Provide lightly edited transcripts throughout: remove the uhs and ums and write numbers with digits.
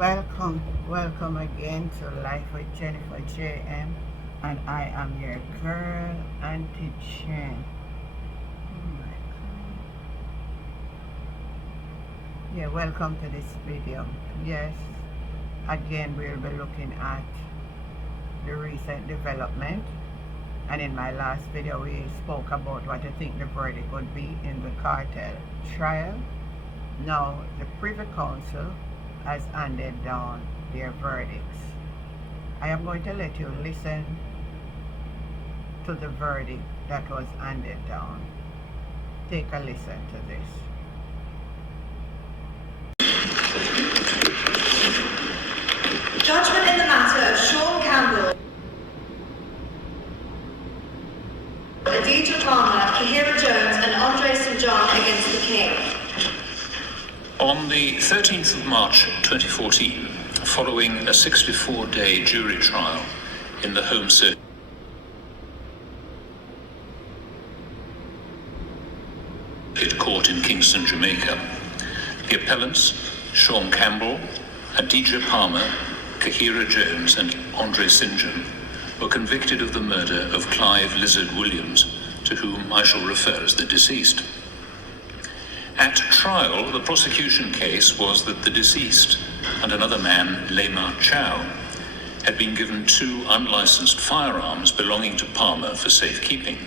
Welcome again to Life with Jennifer JM, and I am your girl, Auntie Jen. Oh my God. Yeah, welcome to this video. Yes, again we'll be looking at the recent development, and in my last video we spoke about what I think the verdict would be in the cartel trial. Now the Privy Council has handed down their verdicts. I am going to let you listen to the verdict that was handed down. Take a listen to this. Judgment in the matter of Sean Campbell, Adidja Palmer, Kahira Jones and Andre St. John against the King. On the 13th of March 2014, following a 64-day jury trial in the Home Circuit Court in Kingston, Jamaica, the appellants, Sean Campbell, Adidja Palmer, Kahira Jones and Andre St. John, were convicted of the murder of Clive Lizard Williams, to whom I shall refer as the deceased. At trial, the prosecution case was that the deceased and another man, Lemar Chow, had been given two unlicensed firearms belonging to Palmer for safekeeping.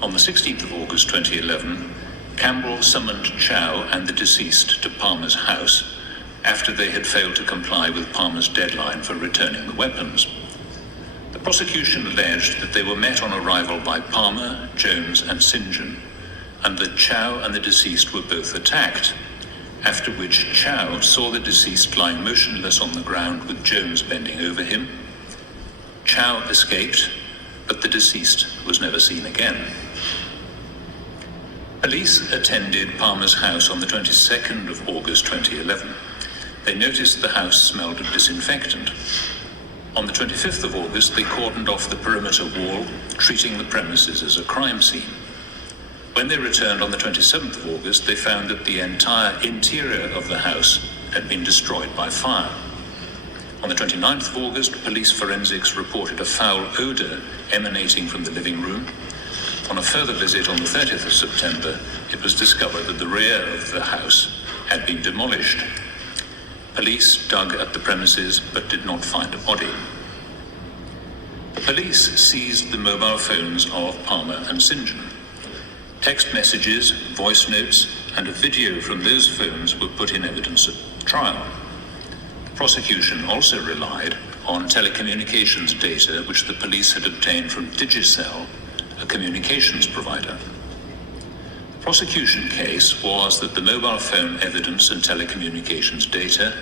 On the 16th of August 2011, Campbell summoned Chow and the deceased to Palmer's house after they had failed to comply with Palmer's deadline for returning the weapons. The prosecution alleged that they were met on arrival by Palmer, Jones and St. John, and that Chow and the deceased were both attacked, after which Chow saw the deceased lying motionless on the ground with Jones bending over him. Chow escaped, but the deceased was never seen again. Police attended Palmer's house on the 22nd of August 2011. They noticed the house smelled of disinfectant. On the 25th of August, they cordoned off the perimeter wall, treating the premises as a crime scene. When they returned on the 27th of August, they found that the entire interior of the house had been destroyed by fire. On the 29th of August, police forensics reported a foul odor emanating from the living room. On a further visit on the 30th of September, it was discovered that the rear of the house had been demolished. Police dug at the premises but did not find a body. The police seized the mobile phones of Palmer and St. John. Text messages, voice notes, and a video from those phones were put in evidence at trial. The prosecution also relied on telecommunications data which the police had obtained from Digicel, a communications provider. The prosecution case was that the mobile phone evidence and telecommunications data,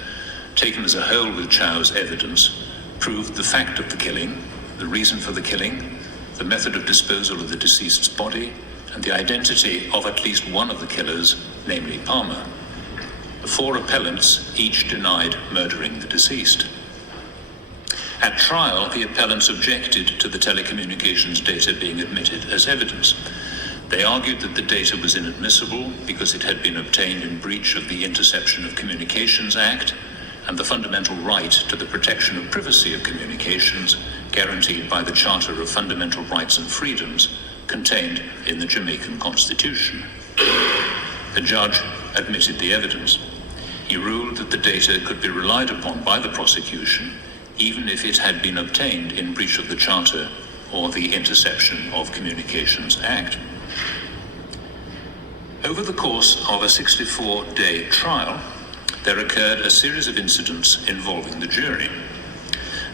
taken as a whole with Chow's evidence, proved the fact of the killing, the reason for the killing, the method of disposal of the deceased's body, and the identity of at least one of the killers, namely Palmer. The four appellants each denied murdering the deceased. At trial, the appellants objected to the telecommunications data being admitted as evidence. They argued that the data was inadmissible because it had been obtained in breach of the Interception of Communications Act and the fundamental right to the protection of privacy of communications guaranteed by the Charter of Fundamental Rights and Freedoms contained in the Jamaican Constitution. The judge admitted the evidence. He ruled that the data could be relied upon by the prosecution even if it had been obtained in breach of the Charter or the Interception of Communications Act. Over the course of a 64-day trial, there occurred a series of incidents involving the jury.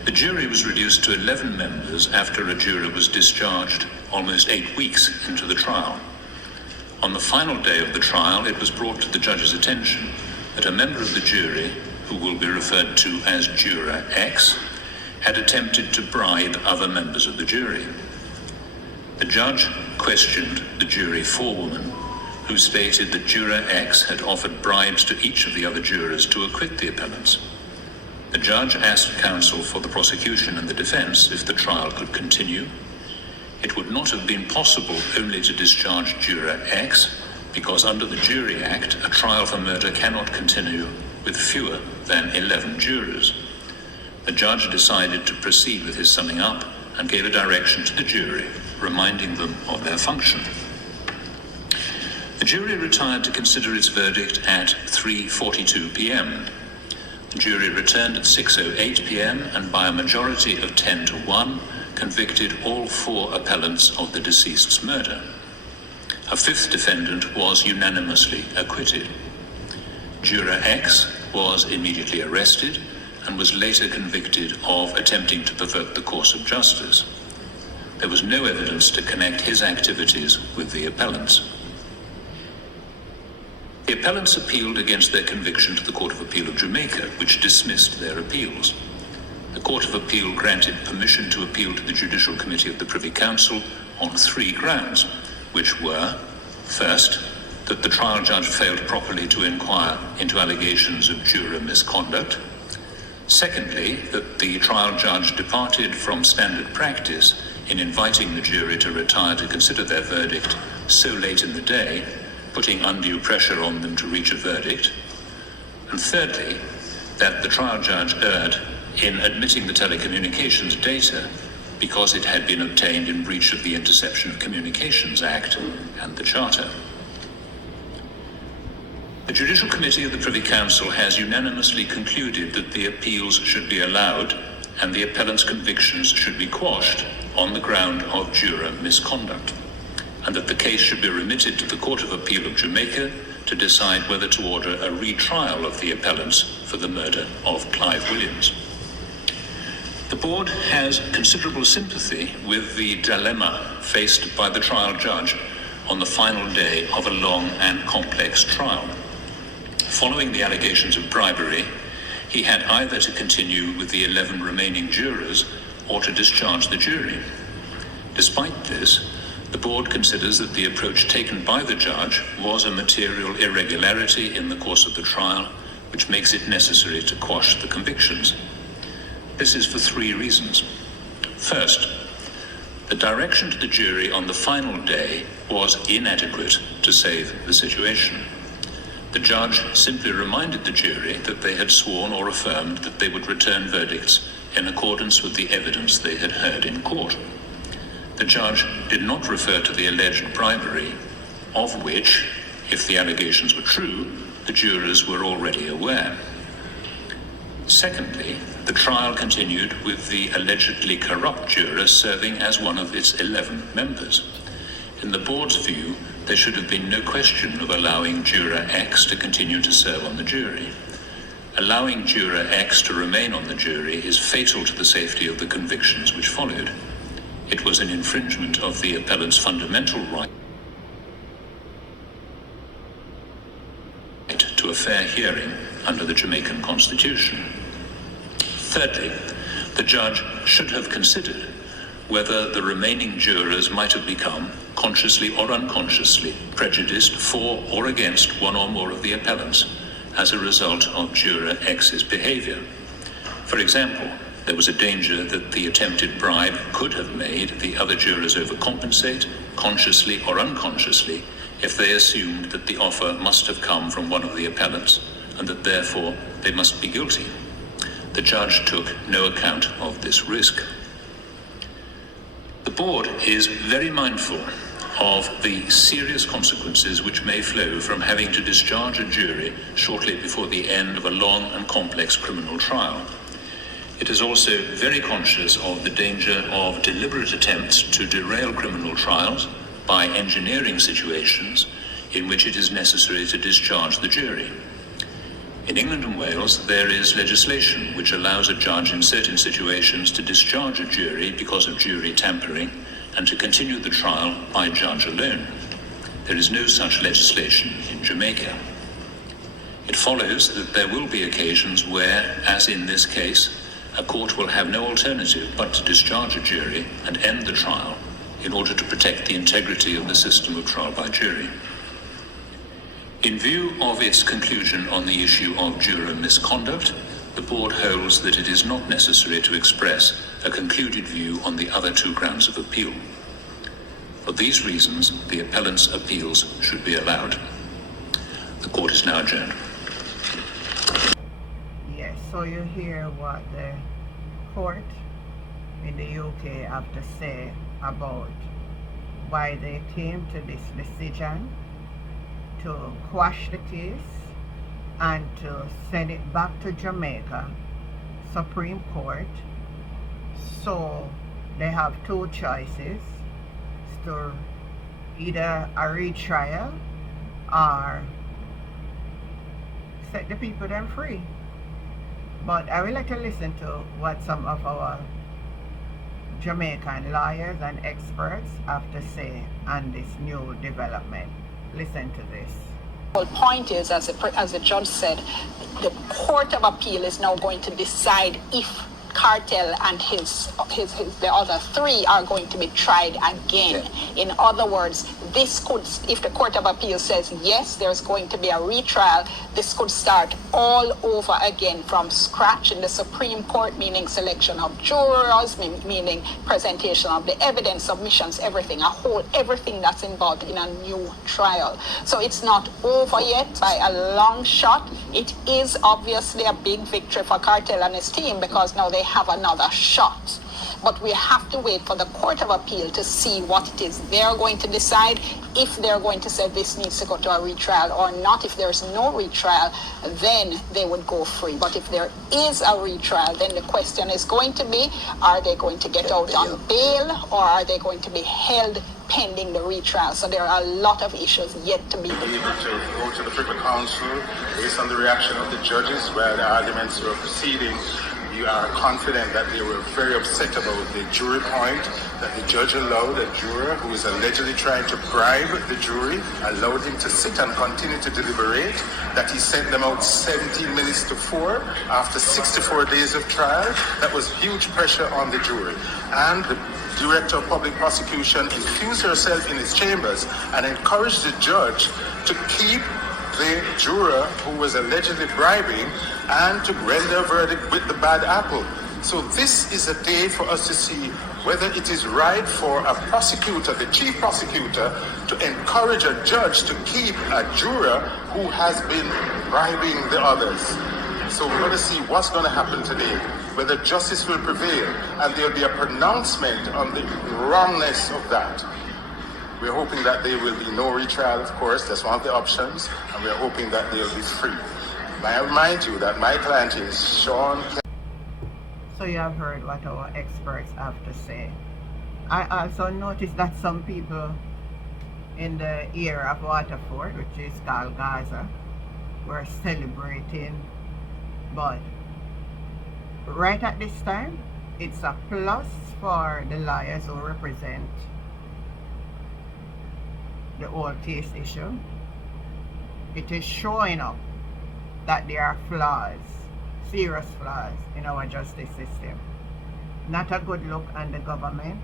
The jury was reduced to 11 members after a juror was discharged almost 8 weeks into the trial. On the final day of the trial, it was brought to the judge's attention that a member of the jury, who will be referred to as Juror X, had attempted to bribe other members of the jury. The judge questioned the jury forewoman, who stated that Juror X had offered bribes to each of the other jurors to acquit the appellants. The judge asked counsel for the prosecution and the defense if the trial could continue. It would not have been possible only to discharge Juror X, because under the Jury Act, a trial for murder cannot continue with fewer than 11 jurors. The judge decided to proceed with his summing up and gave a direction to the jury, reminding them of their function. The jury retired to consider its verdict at 3:42 p.m. The jury returned at 6:08 p.m. and by a majority of 10 to 1 convicted all 4 appellants of the deceased's murder. A 5th defendant was unanimously acquitted. Juror X was immediately arrested and was later convicted of attempting to pervert the course of justice. There was no evidence to connect his activities with the appellants. The appellants appealed against their conviction to the Court of Appeal of Jamaica, which dismissed their appeals. The Court of Appeal granted permission to appeal to the Judicial Committee of the Privy Council on 3 grounds, which were, first, that the trial judge failed properly to inquire into allegations of juror misconduct. Secondly, that the trial judge departed from standard practice in inviting the jury to retire to consider their verdict so late in the day, putting undue pressure on them to reach a verdict. And thirdly, that the trial judge erred in admitting the telecommunications data because it had been obtained in breach of the Interception of Communications Act and the Charter. The Judicial Committee of the Privy Council has unanimously concluded that the appeals should be allowed and the appellant's convictions should be quashed on the ground of juror misconduct, and that the case should be remitted to the Court of Appeal of Jamaica to decide whether to order a retrial of the appellants for the murder of Clive Williams. The board has considerable sympathy with the dilemma faced by the trial judge on the final day of a long and complex trial. Following the allegations of bribery, he had either to continue with the 11 remaining jurors or to discharge the jury. Despite this, the board considers that the approach taken by the judge was a material irregularity in the course of the trial, which makes it necessary to quash the convictions. This is for 3 reasons. First, the direction to the jury on the final day was inadequate to save the situation. The judge simply reminded the jury that they had sworn or affirmed that they would return verdicts in accordance with the evidence they had heard in court. The judge did not refer to the alleged bribery, of which, if the allegations were true, the jurors were already aware. Secondly, the trial continued with the allegedly corrupt juror serving as one of its 11 members. In the board's view, there should have been no question of allowing juror X to continue to serve on the jury. Allowing juror X to remain on the jury is fatal to the safety of the convictions which followed. It was an infringement of the appellant's fundamental right to a fair hearing under the Jamaican Constitution. Thirdly, the judge should have considered whether the remaining jurors might have become, consciously or unconsciously, prejudiced for or against one or more of the appellants as a result of juror X's behavior. For example, there was a danger that the attempted bribe could have made the other jurors overcompensate, consciously or unconsciously, if they assumed that the offer must have come from one of the appellants and that therefore they must be guilty. The judge took no account of this risk. The board is very mindful of the serious consequences which may flow from having to discharge a jury shortly before the end of a long and complex criminal trial. It is also very conscious of the danger of deliberate attempts to derail criminal trials by engineering situations in which it is necessary to discharge the jury. In England and Wales, there is legislation which allows a judge in certain situations to discharge a jury because of jury tampering and to continue the trial by judge alone. There is no such legislation in Jamaica. It follows that there will be occasions where, as in this case, a court will have no alternative but to discharge a jury and end the trial in order to protect the integrity of the system of trial by jury. In view of its conclusion on the issue of juror misconduct, the board holds that it is not necessary to express a concluded view on the other 2 grounds of appeal. For these reasons, the appellant's appeals should be allowed. The court is now adjourned. So you hear what the court in the UK have to say about why they came to this decision to quash the case and to send it back to Jamaica Supreme Court. So they have two choices, to either a retrial or set the people them free. But I would like to listen to what some of our Jamaican lawyers and experts have to say on this new development. Listen to this. The point is, as the judge said, the Court of Appeal is now going to decide if Kartel and the other three are going to be tried again. Yeah. In other words, this could, if the Court of Appeal says yes, there's going to be a retrial, this could start all over again from scratch in the Supreme Court, meaning selection of jurors, meaning presentation of the evidence, submissions, everything that's involved in a new trial. So it's not over yet by a long shot. It is obviously a big victory for Kartel and his team because now they have another shot. But we have to wait for the Court of Appeal to see what it is they're going to decide, if they're going to say this needs to go to a retrial or not. If there's no retrial, then they would go free. But if there is a retrial, then the question is going to be, are they going to get out on bail or are they going to be held pending the retrial? So there are a lot of issues yet to be decided. Able to go to the Privy Council based on the reaction of the judges where the arguments were proceeding. You are confident that they were very upset about the jury point, that the judge allowed a juror who is allegedly trying to bribe the jury, allowed him to sit and continue to deliberate, that he sent them out 17 minutes to 4 after 64 days of trial. That was huge pressure on the jury. And the Director of Public Prosecution infused herself in his chambers and encouraged the judge to keep the juror who was allegedly bribing and to render a verdict with the bad apple. So this is a day for us to see whether it is right for a prosecutor, the chief prosecutor, to encourage a judge to keep a juror who has been bribing the others. So we're going to see what's going to happen today, whether justice will prevail, and there'll be a pronouncement on the wrongness of that. We're hoping that there will be no retrial, of course, that's one of the options, and we're hoping that they'll be free. But I remind you that my client is Sean. So you have heard what our experts have to say. I also noticed that some people in the area of Waterford, which is called Gaza, were celebrating, but right at this time, it's a plus for the lawyers who represent the whole case issue. It is showing up that there are flaws, serious flaws in our justice system. Not a good look on the government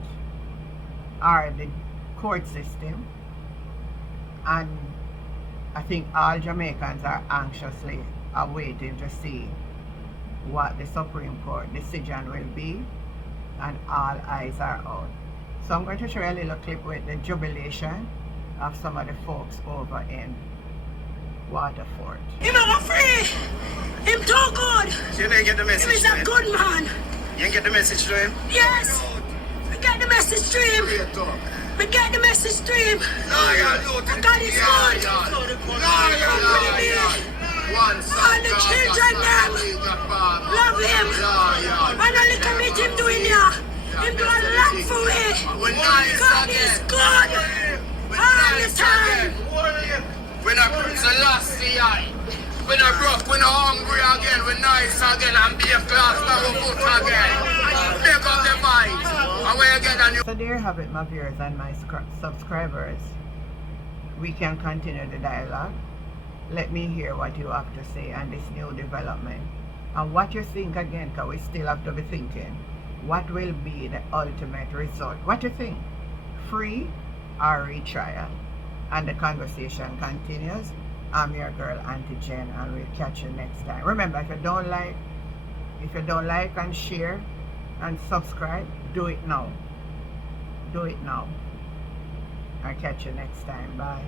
or the court system. And I think all Jamaicans are anxiously awaiting to see what the Supreme Court decision will be, and all eyes are out. So I'm going to show you a little clip with the jubilation of some of the folks over in Waterford. Him a free! Him too good! So you didn't get the message? Him is a good man! You didn't get the message to him? Yes! We get the message to him! We get the message to him! I got his good! All the children them love him! And a little bit him doing here! Him do a lot for me! God is good! All the time! We're not the last eye. We're not broke, we're not hungry again, we're nice again, and be a class now we're good again. Pick up the vibes, and we're again and you. So there you have it, my viewers and my subscribers. We can continue the dialogue. Let me hear what you have to say on this new development. And what you think again, because we still have to be thinking. What will be the ultimate result? What do you think? Free or retrial? And the conversation continues. I'm your girl Auntie Jen, and we'll catch you next time. Remember, if you don't like and share and subscribe, do it now. Do it now. I'll catch you next time. Bye.